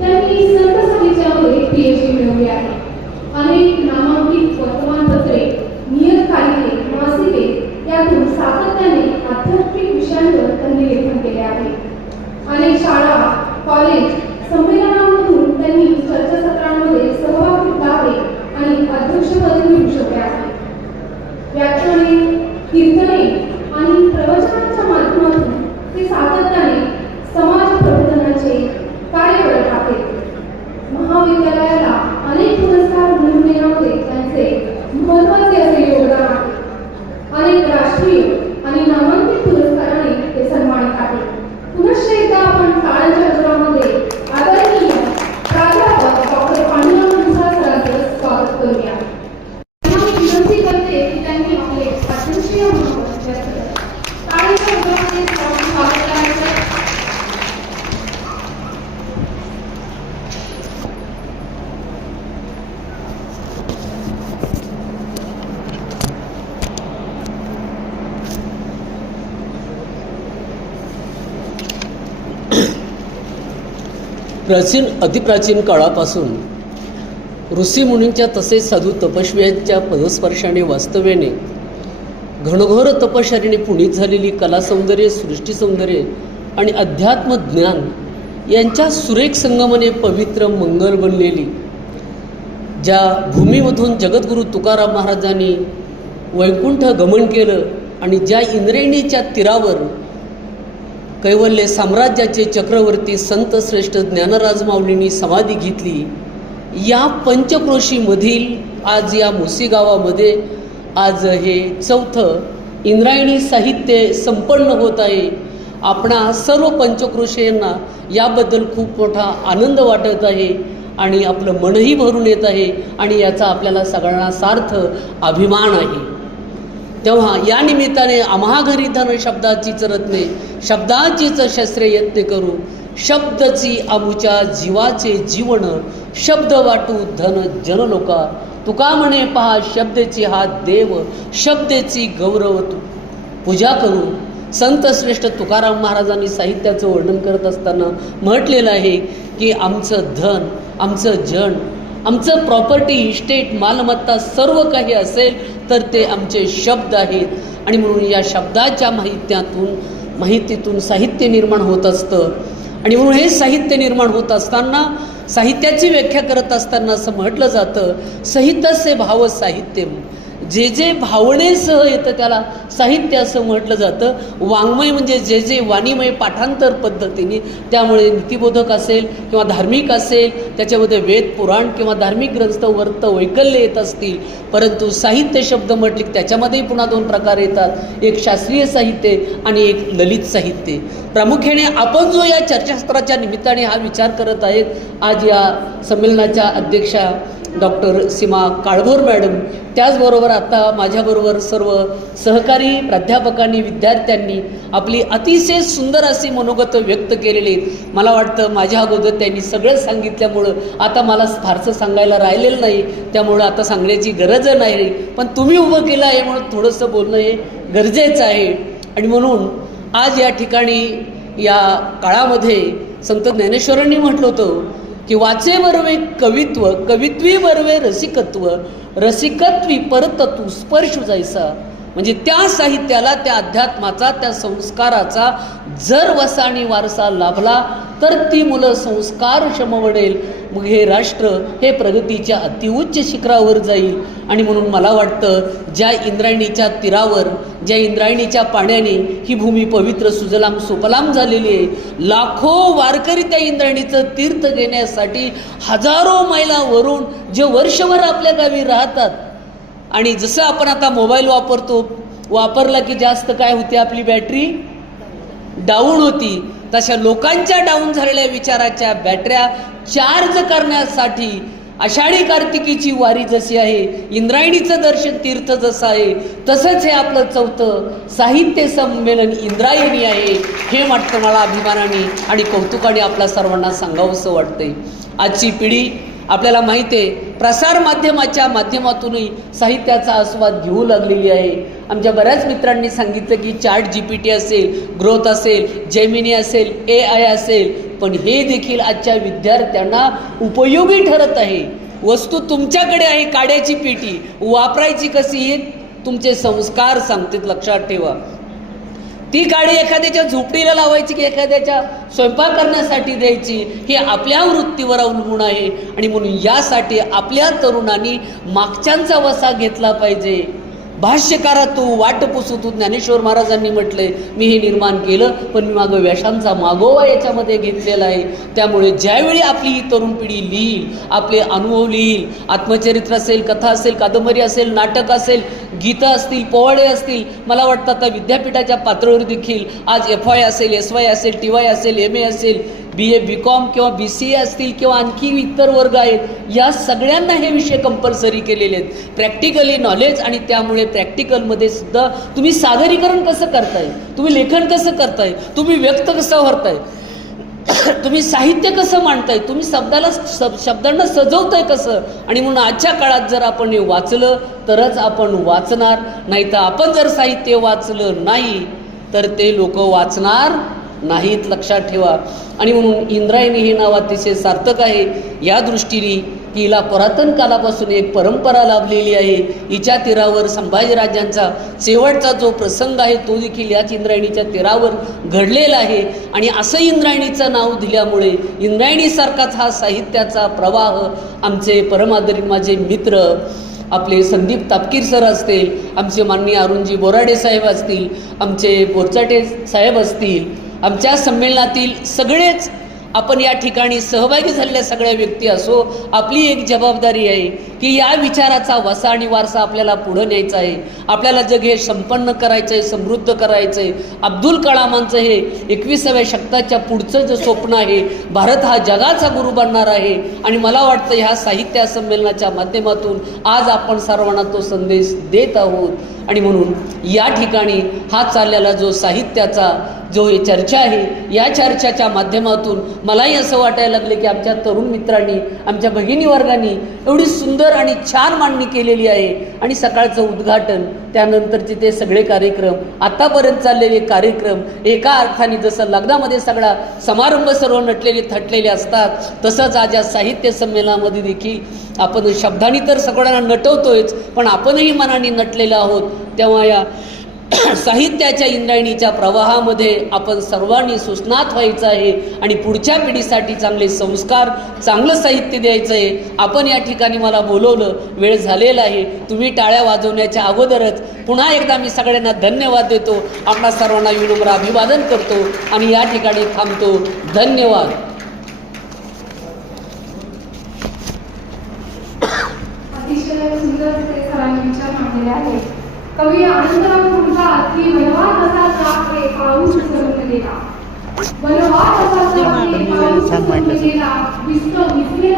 त्यांनी संत साहित्यामध्ये पीएचडी मिळवली आहे. अनेक नामांकित वर्तमानपत्रे, नियतकालिके, मासिके यातून सातत्याने आध्यात्मिक विषयांवर त्यांनी लेखन केले आहे. अनेक शाळा, कॉलेज, संमेलनांमधून त्यांनी चर्चासत्रांमध्ये सहभाग घेतला आहे आणि अध्यक्षपदही भूषवले आहे. व्याख्याने, कीर्तने आणि प्रवचनांच्या माध्यमातून ते सातत्याने समाज प्रबोधनाचे कार्य करत आहेत. महाविद्यालयाला अनेक पुरस्कार मिळवून देण्यामध्ये त्यांचे महत्त्वाचे असे योगदान आहे. अनेक राष्ट्रीय आणि नामांकित पुरस्काराने ते सन्मानित आहेत. पुनश्च एकदा आपण काळाच्या जोरामध्ये आदरणीय प्राध्यापक डॉक्टर पांडुरंग मुसाळ सरांचं स्वागत करूया. विनंती करते की त्यांनी आपले अध्यक्षीय मनोगत व्यक्त करावे. काळाच्या जोरामध्ये स्वागत करायचं. प्राचीन अतिप्राचीन काळापासून ऋषीमुनींच्या तसेच साधू तपस्व्यांच्या पदस्पर्शाने वास्तव्याने घनघोर तपश्चर्येने पुनीत झालेली कलासौंदर्य, सृष्टीसौंदर्य आणि अध्यात्म ज्ञान यांच्या सुरेख संगमाने पवित्र मंगल बनलेली ज्या भूमीमधून जगद्गुरू तुकाराम महाराजांनी वैकुंठ गमन केलं आणि ज्या इंद्रायणीच्या तीरावर कैवल्य साम्राज्याचे चक्रवर्ती संत श्रेष्ठ ज्ञानराज माऊलींनी समाधी घेतली, या पंचक्रोशीमधील आज या मुसी गावामध्ये आज हे चौथं इंद्रायणी साहित्य संपन्न होत आहे. आपणा सर्व पंचक्रोशीयांना याबद्दल खूप मोठा आनंद वाटत आहे आणि आपलं मनही भरून येत आहे आणि याचा आपल्याला सगळ्यांना सार्थ अभिमान आहे. तेव्हा या निमित्ताने आम्हा घरी धन शब्दाचीच रत्ने, शब्दाचीच शस्त्रे यत्न करू, शब्दची आमुच्या जीवाचे जीवन, शब्द वाटू धन जनलोका, तुका म्हणे पहा शब्देची हा देव, शब्देची गौरव पूजा करू. संत श्रेष्ठ तुकाराम महाराजांनी साहित्याचं वर्णन करत असताना म्हटलेलं आहे की आमचं धन, आमचं जन, आमचं प्रॉपर्टी, इस्टेट, मालमत्ता सर्व काही असेल तर ते आमचे शब्द आहेत आणि म्हणून या शब्दाच्या माहितीतून साहित्य निर्माण होत असतं. आणि म्हणून हे साहित्य निर्माण होत असताना साहित्याची व्याख्या करत असताना असं म्हटलं जातं, सहितस्य भाव साहित्यम, जे जे भावनेसह येतं त्याला साहित्य असं म्हटलं जातं. वाङ्मय म्हणजे जे जे वाणीमय पाठांतर पद्धतीने, त्यामुळे नीतिबोधक असेल किंवा धार्मिक असेल, त्याच्यामध्ये वेद पुराण किंवा धार्मिक ग्रंथ वर्त वैकल्य येत असतील. परंतु साहित्य शब्द म्हटले की त्याच्यामध्येही पुन्हा दोन प्रकार येतात, एक शास्त्रीय साहित्य आणि एक ललित साहित्य. प्रामुख्याने आपण जो या चर्चासत्राच्या निमित्ताने हा विचार करत आहेत, आज या संमेलनाच्या अध्यक्षा डॉक्टर सीमा काळभोर मॅडम, त्याचबरोबर आता माझ्याबरोबर सर्व सहकारी प्राध्यापकांनी, विद्यार्थ्यांनी आपली अतिशय सुंदर अशी मनोगत व्यक्त केलेली आहेत. मला वाटतं माझ्या अगोदर त्यांनी सगळं सांगितल्यामुळं आता मला फारसं सांगायला राहिलेलं नाही, त्यामुळं आता सांगण्याची गरज नाही. पण तुम्ही उभं केलं आहे म्हणून थोडंसं बोलणं हे गरजेचं आहे. आणि म्हणून आज या ठिकाणी या काळामध्ये संत ज्ञानेश्वरांनी म्हटलं होतं की वाचे बरवे कवित्व, कवित्वी बरवे रसिकत्व, रसिकत्वी परतत्व स्पर्श जायचा. म्हणजे त्या साहित्याला, त्या अध्यात्माचा, त्या संस्काराचा जर वसा आणि वारसा लाभला तर ती मुलं संस्कारक्षम वडेल, मग हे राष्ट्र हे प्रगतीच्या अतिउच्च शिखरावर जाईल. आणि म्हणून मला वाटतं ज्या इंद्रायणीच्या तीरावर, ज्या इंद्रायणीच्या पाण्याने ही भूमी पवित्र सुजलाम सुफलाम झालेली आहे, लाखो वारकरी त्या इंद्रायणीचं तीर्थ घेण्यासाठी हजारो मैलावरून जे वर्षभर आपल्या गावी राहतात. आणि जसं आपण आता मोबाईल वापरला की जास्त काय होते, आपली बॅटरी डाऊन होती, तशा लोकांच्या डाऊन झालेल्या विचाराच्या बॅटऱ्या चार्ज करण्यासाठी आषाढी कार्तिकीची वारी जशी आहे, इंद्रायणीचं दर्शन तीर्थ जसं आहे, तसंच हे आपलं चौथं साहित्य संमेलन इंद्रायणी आहे. हे वाटतं मला अभिमानाने आणि कौतुकाने आपल्या सर्वांना सांगावंसं वाटतंय. आजची पिढी आपल्याला माहिती आहे प्रसार माध्यमाच्या माध्यमातूनही साहित्याचा आस्वाद घेऊ लागलेली आहे. आमच्या बऱ्याच मित्रांनी सांगितलं की चॅट GPT असेल, ग्रोथ असेल, जेमिनी असेल, AI असेल, पण हे देखील आजच्या विद्यार्थ्यांना उपयोगी ठरत आहे. वस्तू तुमच्याकडे आहे, काड्याची पेटी वापरायची कशी तुमचे संस्कार सांगतात, लक्षात ठेवा. ती काडी एखाद्याच्या झोपडीला लावायची की एखाद्याच्या स्वयंपाक करण्यासाठी द्यायची हे आपल्या वृत्तीवर अवलंबून आहे. आणि म्हणून यासाठी आपल्या तरुणांनी मागच्यांचा वसा घेतला पाहिजे. भाष्यकारा तू वाट पुसू तू, ज्ञानेश्वर महाराजांनी म्हटलंय, मी हे निर्माण केलं पण मी मागं व्यशांचा मागोवा याच्यामध्ये घेतलेला आहे. त्यामुळे ज्यावेळी आपली ही तरुण पिढी लिहिल, आपले अनुभव लिहिल, आत्मचरित्र असेल, कथा असेल, कादंबरी असेल, नाटक असेल, गीतं असतील, पोवाडे असतील, मला वाटतं आता विद्यापीठाच्या पातळीवर देखील आज FY असेल, SY असेल, TY असेल, MA असेल, BA BCom किंवा BCA असतील किंवा आणखी इतर वर्ग आहेत, या सगळ्यांना हे विषय कंपल्सरी केलेले आहेत. प्रॅक्टिकली नॉलेज आणि त्यामुळे प्रॅक्टिकलमध्ये सुद्धा तुम्ही सादरीकरण कसं करताय, तुम्ही लेखन कसं करताय, तुम्ही व्यक्त कसं करताय, तुम्ही साहित्य कसं मांडताय, तुम्ही शब्दांना सजवताय कसं. आणि म्हणून आजच्या काळात जर आपण हे वाचलं तरच आपण वाचणार, नाही तर आपण जर साहित्य वाचलं नाही तर ते लोक वाचणार नाहीत, लक्षात ठेवा. आणि म्हणून इंद्रायणी हे नाव अतिशय सार्थक आहे या दृष्टीने की हिला पुरातन कालापासून एक परंपरा लाभलेली आहे. हिच्या तीरावर संभाजीराजांचा शेवटचा जो प्रसंग आहे तो देखील याच इंद्रायणीच्या तीरावर घडलेला आहे. आणि असं इंद्रायणीचं नाव दिल्यामुळे इंद्रायणीसारखाच हा साहित्याचा प्रवाह आमचे परमादरीन माझे मित्र आपले संदीप तापकीर सर असतील, आमचे माननीय अरुणजी बोराडे साहेब असतील, आमचे बोरचाटे साहेब असतील, आमच्या संमेलनातील सगळेच आपण या ठिकाणी सहभागी झालेल्या सगळ्या व्यक्ती असो, आपली एक जबाबदारी आहे की या विचाराचा वसा आणि वारसा आपल्याला पुढं न्यायचा आहे. आपल्याला जग हे संपन्न करायचं आहे, समृद्ध करायचं आहे. अब्दुल कलामांचं हे 21व्या शतकाच्या पुढचं जे स्वप्न आहे, भारत हा जगाचा गुरु बनणार आहे. आणि मला वाटतं ह्या साहित्य संमेलनाच्या माध्यमातून आज आपण सर्वांना तो संदेश देत आहोत. आणि म्हणून या ठिकाणी हा चाललेला जो साहित्याचा जो ही चर्चा आहे, या चर्चेच्या माध्यमातून मलाही असं वाटायला लागले की आमच्या तरुण मित्रांनी, आमच्या भगिनी वर्गांनी एवढी सुंदर आणि छान मांडणी केलेली आहे. आणि सकाळचं उद्घाटन, त्यानंतरचे ते सगळे कार्यक्रम, आतापर्यंत चाललेले कार्यक्रम, एका अर्थाने जसं लग्नामध्ये सगळा समारंभ सर्व नटलेले थटलेले असतात, तसंच आज या साहित्य संमेलनामध्ये देखील आपण शब्दांनी तर सगळ्यांना नटवतोयच, पण आपणही मनाने नटलेलो आहोत. तेव्हा या साहित्याच्या इंद्रायणीच्या प्रवाहामध्ये आपण सर्वांनी सुस्नात व्हायचं आहे आणि पुढच्या पिढीसाठी चांगले संस्कार, चांगलं साहित्य द्यायचं आहे. आपण या ठिकाणी मला बोलवलं, वेळ झालेला आहे. तुम्ही टाळ्या वाजवण्याच्या अगोदरच पुन्हा एकदा मी सगळ्यांना धन्यवाद देतो, आपणा सर्वांना विनम्र अभिवादन करतो आणि या ठिकाणी थांबतो. धन्यवाद. अतिशय सुंदर ते सरांनी विचार मांडलेले आहेत. कवी आनंदराव म्हणतात की वनवास असा जाते पाऊस सरून गेला, वनवास असा जाते पाऊस सरून गेला, विसरले